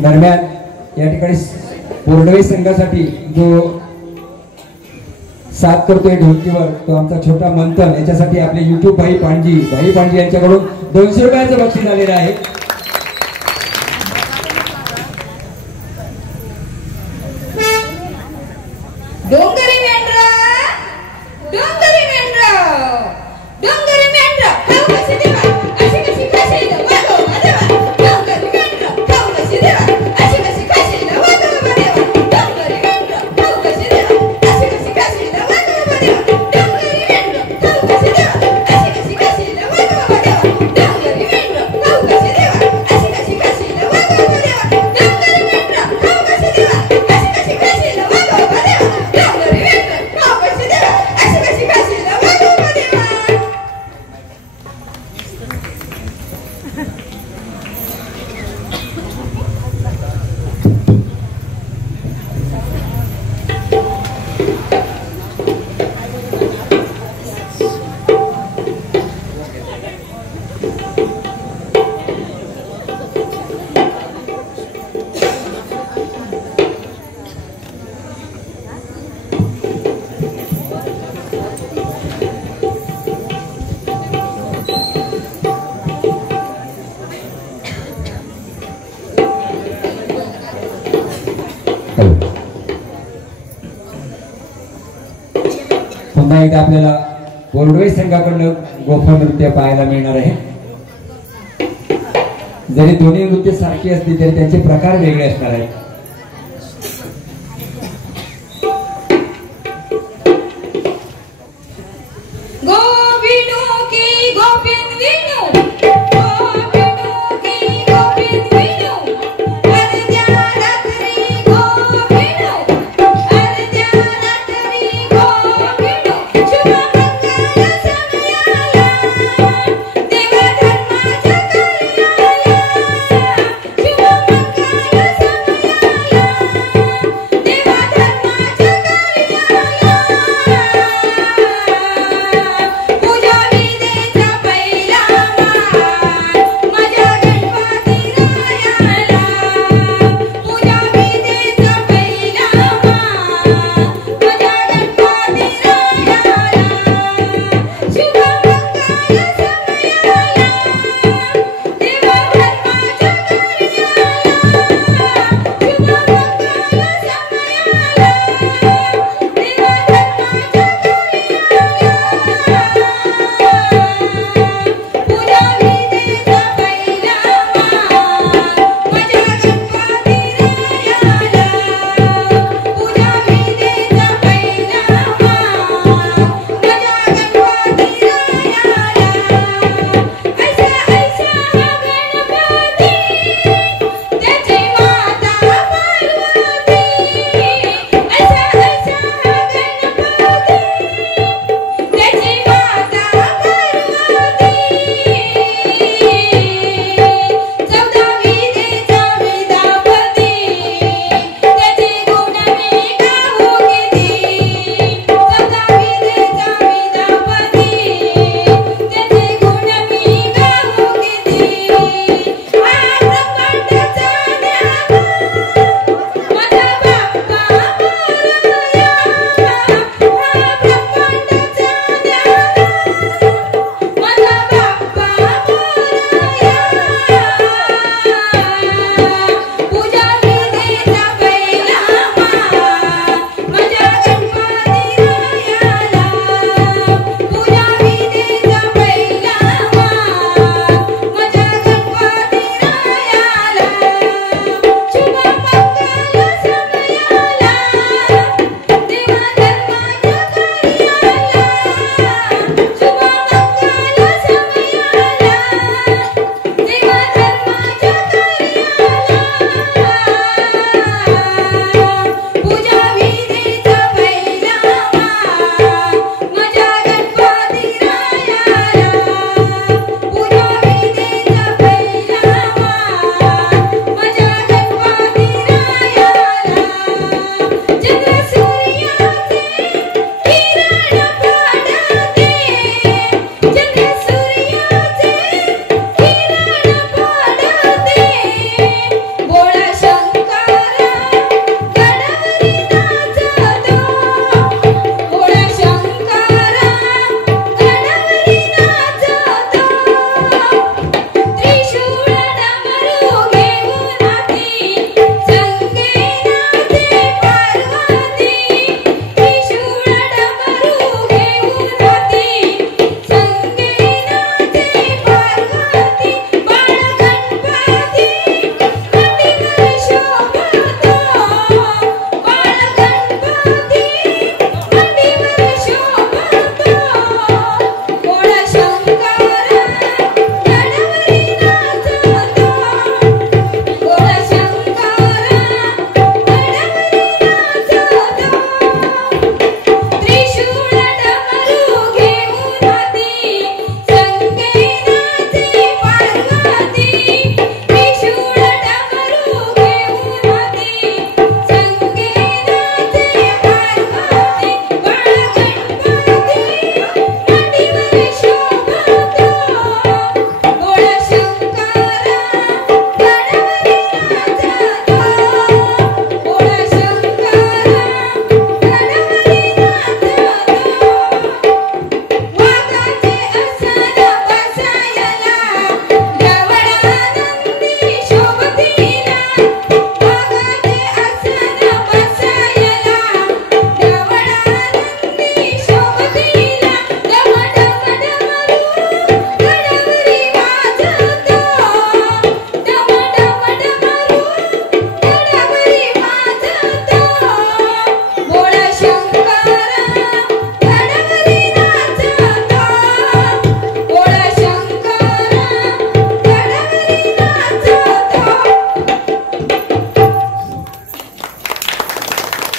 दरम्यान या ठिकाणी पोर्डवे संघासाठी जो साथ करतोय ढोलकीवर तो आमचा छोटा मंथन, याच्यासाठी आपले युट्यूब भाई पांडजी यांच्याकडून 200 रुपयाचं बक्षीस आलेलं आहे. पुन्हा एकदा आपल्याला पोर्डवे संघाकडून गोफा नृत्य पाहायला मिळणार आहे. जरी दोन्ही नृत्य सारखी असली तरी त्यांचे प्रकार वेगळे असणार आहेत.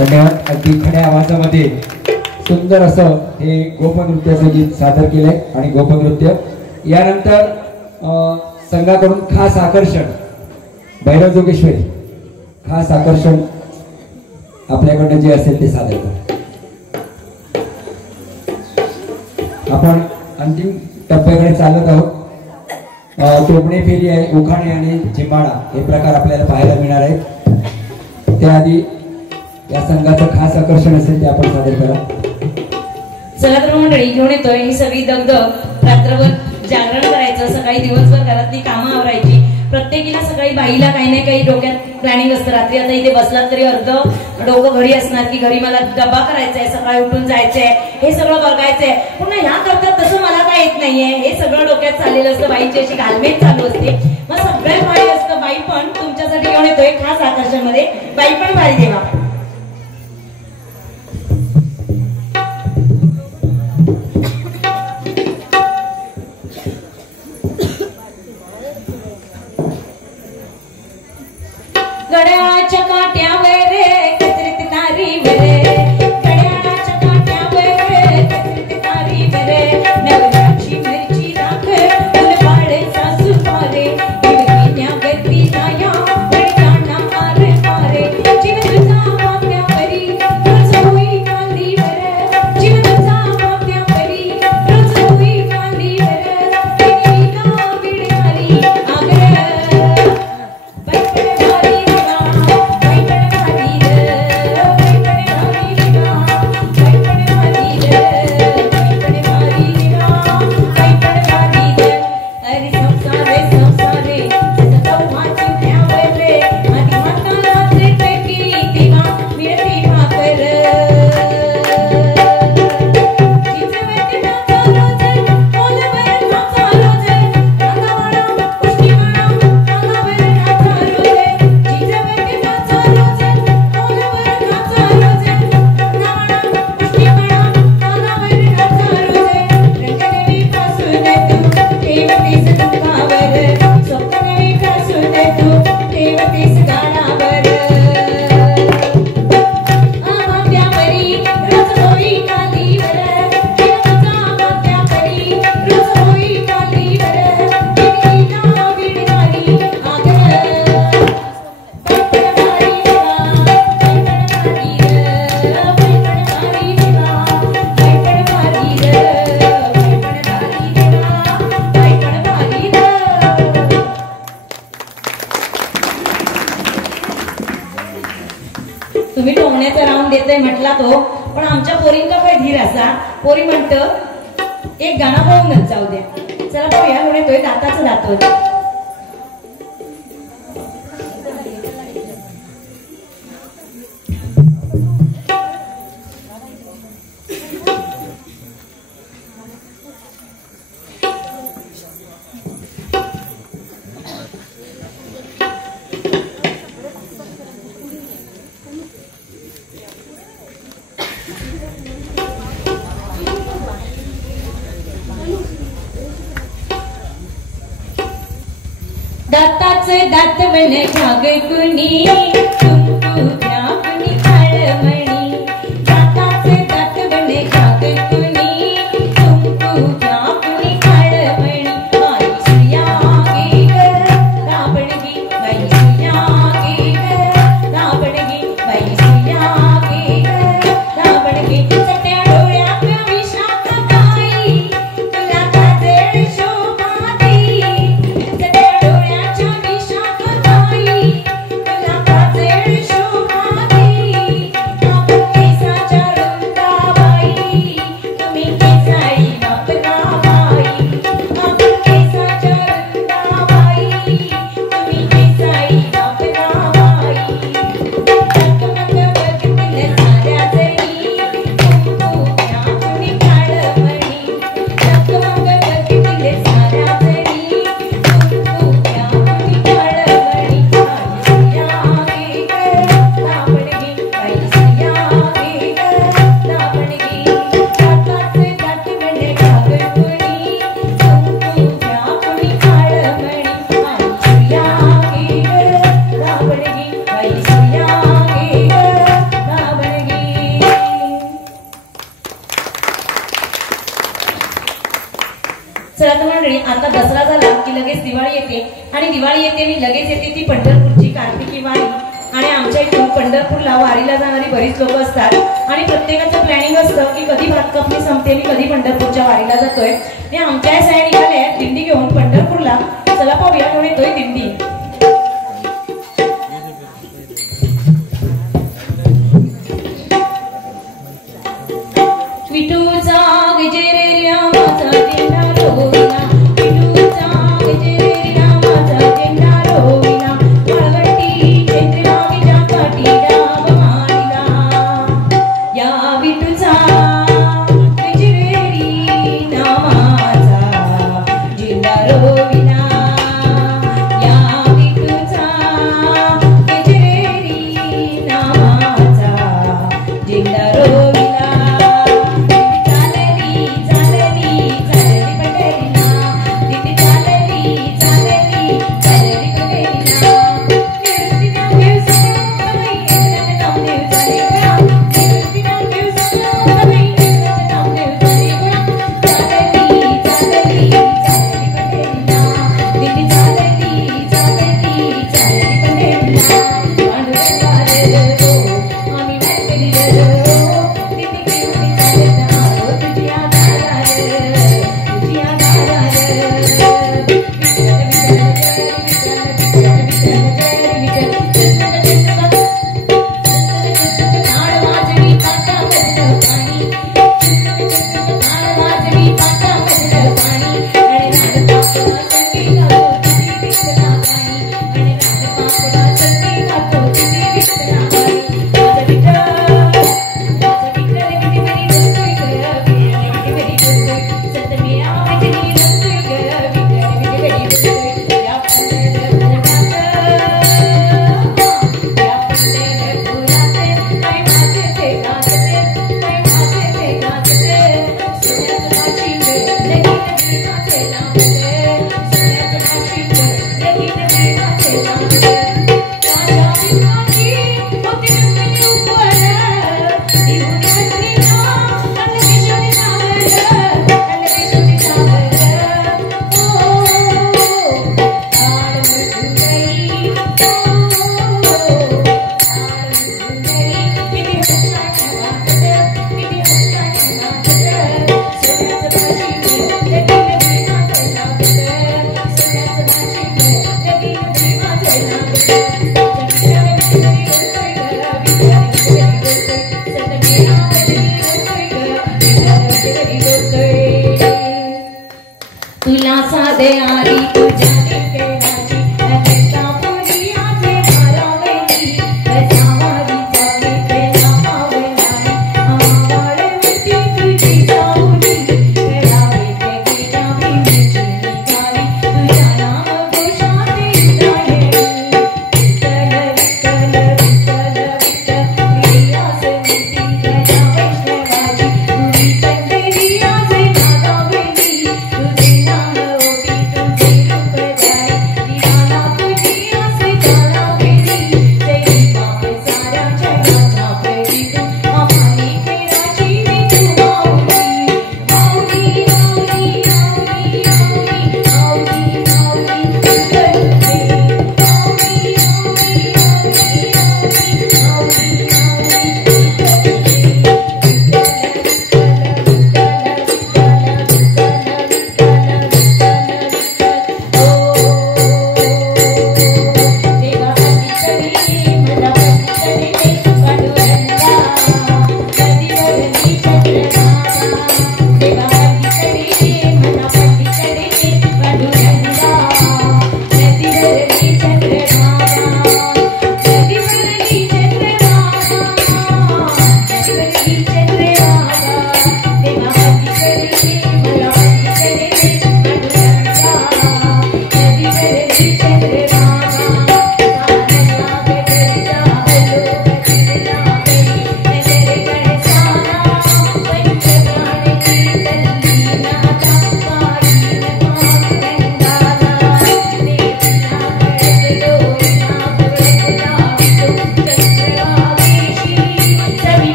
धन्यवाद. अगदी खड्या आवाजामध्ये सुंदर असं हे गोपनृत्याचं गीत सादर केलंय. आणि गोपनृत्य यानंतर संघाकडून खास आकर्षण भैरव जोगेश्वरी खास आकर्षण आपल्याकडनं जे असेल ते सादर करा. आपण अंतिम टप्प्याकडे चालत आहोत. टोपणे फेरी आहे, उखाणे आणि जिंबाळा हे प्रकार आपल्याला पाहायला मिळणार आहेत. त्याआधी या संघाचं खास आकर्षण असेल ते आपण सादर करा. चला तर मंडळी, घेऊन येतोय ही सगळी दगदग. रात्रभर जागरण करायचं, सकाळी दिवसभर घरातली कामं आवरायची. प्रत्येकीला सकाळी बाईला काही ना काही डोक्यात प्लॅनिंग असतं. रात्री आता इथे बसलात तरी अर्ध डोकं घरी असणार की घरी मला डबा करायचा आहे, सकाळी उठून जायचंय, हे सगळं बघायचंय. पुन्हा ह्या करतात तसं मला काय येत नाहीये, हे सगळं डोक्यात चाललेलं असतं. बाईची अशी घालमेल चालू असते. मग सगळ्यात भारी असतं. बाई पण तुमच्यासाठी घेऊन येतोय खास आकर्षण मध्ये बाई पण भारी देवा. गड्याच्या काट्यावर कचरीत तारीवर, गड्याच्या काट्यावर कचरीत तारीवर, नवऱ्याची मिरची राख फुलबाळ सासू मारे, दिवकीन्या गती जाया वैताना मारे मारे, जीव तुझा वाट्यावरी रोज होई मांडीवर, जीव तुझा वाट्यावरी रोज होई मांडीवर, तिला विडणारी आग्रह तुम्ही टोमण्याचा राऊंड देताय म्हटला तो, पण आमच्या पोरींचा काय धीर असा. पोरी म्हणत एक गाणं पाहूनच जाऊ द्या. चला पाहूया. म्हणून तोय दाताचं दात. दाताचे दात बने घाग कुणी तुमकू घ्या कुणी काळमणी, दाताचे दात बने घाग कुणी तुमकू घ्या कुणी काळमणी. बाई सुया गे ग राबडगी, बाई सुया गे ग राबडगी, बाई सुया गे ग राबडगी. सत्या डोळ्यात विषात बाई तुला काजळ शोभा देई, सत्या डोळ्याच्या विषात बाई तुला काजळ चला तर मंडळी, आता दसरा झाला की लगेच दिवाळी येते आणि दिवाळी येते मी लगेच येते ती पंढरपूरची कार्तिकी वारी. आणि आमच्या इथून पंढरपूरला वारीला जाणारी बरीच लोक असतात आणि प्रत्येकाचं प्लॅनिंग असतं की कधी भात कापणी संपते आणि कधी पंढरपूरच्या वारीला जातोय. मी आमच्या या साया निघाल्या दिंडी घेऊन पंढरपूरला. चला पाहूया कोण येतोय दिंडी. विठूचा गजर रामाचा झेंडा रोविला, विठूचा गजर रामाचा झेंडा रोविला, वाळवंटी चंद्रभागेच्या काठी डाव मारिला. या विठूचा गजर नामाचा झेंडा रोविला, या विठूचा गजर नामाचा झेंडा रोविला. तुला साधे आली तुझ्या तुझे नाम ओटी तुझे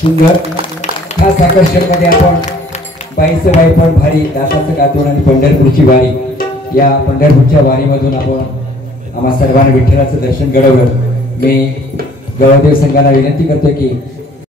सुंदर खास आकर्षण मध्ये आपण बाईचं बाई पण भारी, दासाचं कातून आणि पंढरपूरची वारी, या पंढरपूरच्या वारीमधून आपण आम्हा सर्वांना विठ्ठलाचं दर्शन घडवलं. मी गवळदेव संघाला विनंती करतो की